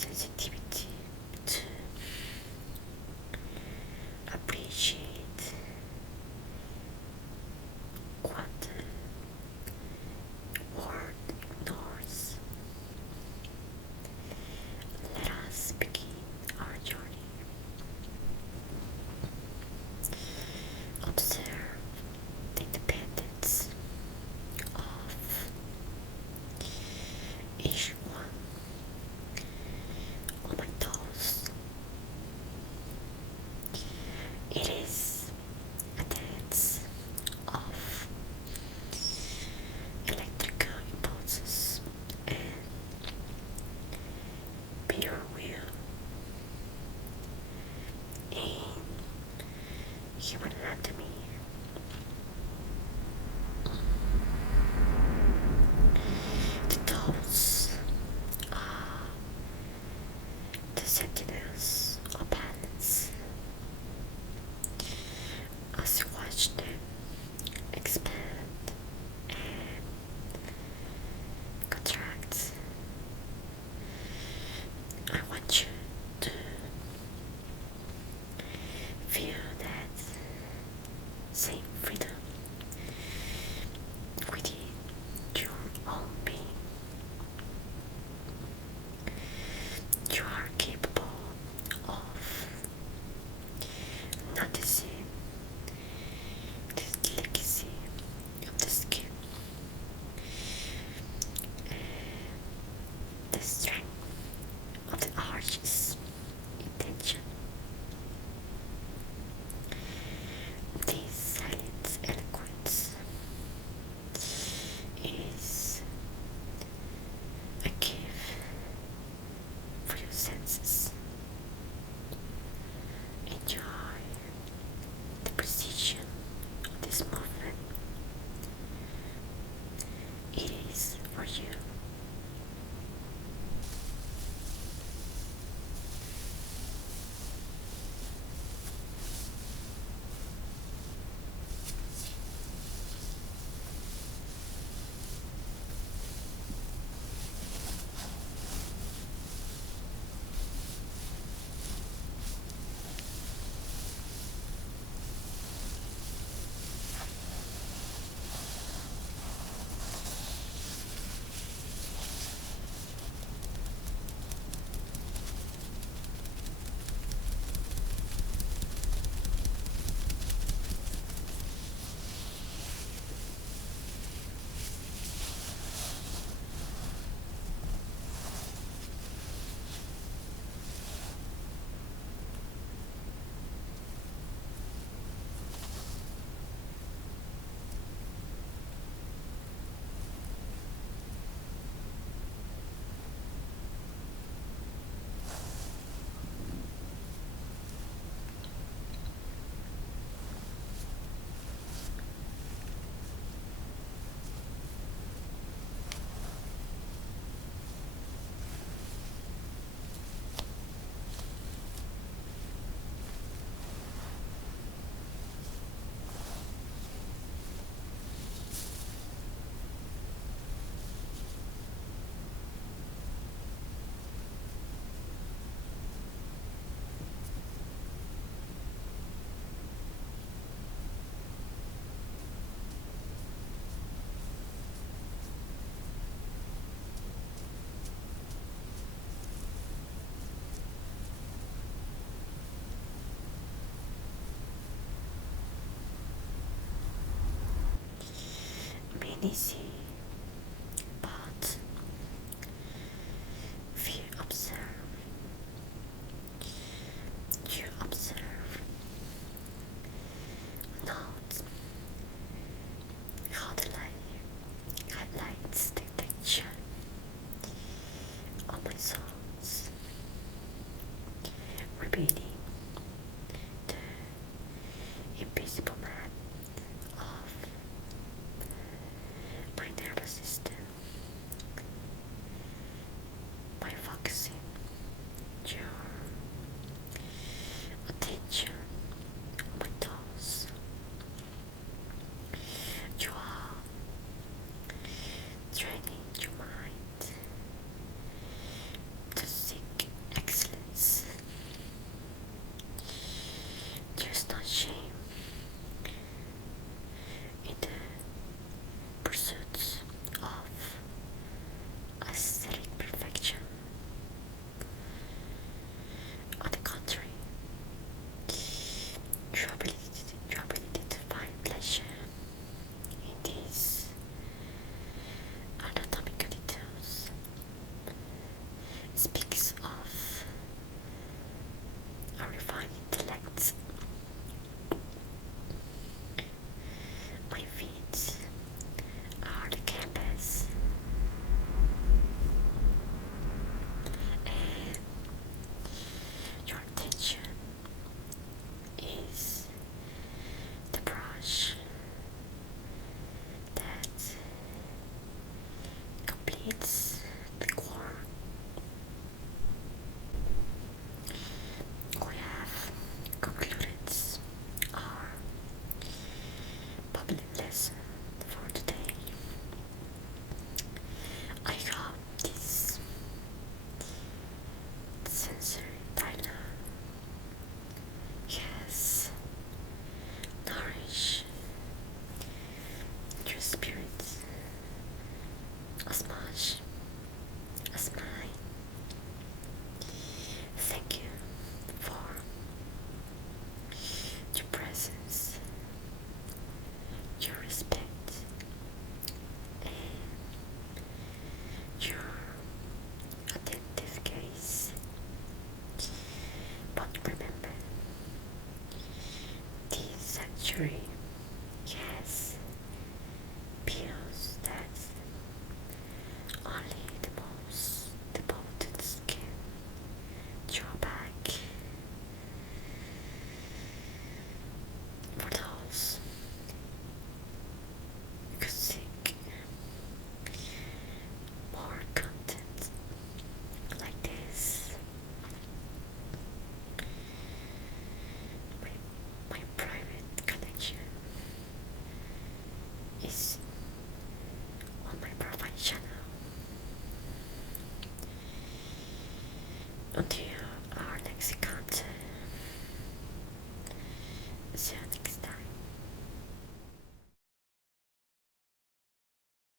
sensitivity to appreciate what the world ignores. Let us begin our journey. Observe the independence of each one of my toes. It is a dance of electrical impulses and pure will in human anatomy. The toes are the sentinels of balance. As you watch them expand and contract, I want you to feel that same freedom within your own being. You are capable of noticing this legacy of the skin and the strength of the arch's intention. This silent eloquence is a gift for your senses. Enjoy the precision of this movement. It is for you. Many see, but few observe. You observe, note how the light highlights the texture of my soles, revealing the invisible mat of my free. Yes, pills that only the most devoted can draw back. For those who could seek more content like this, my, my private connection is on my profile channel. Until our next encounter, see you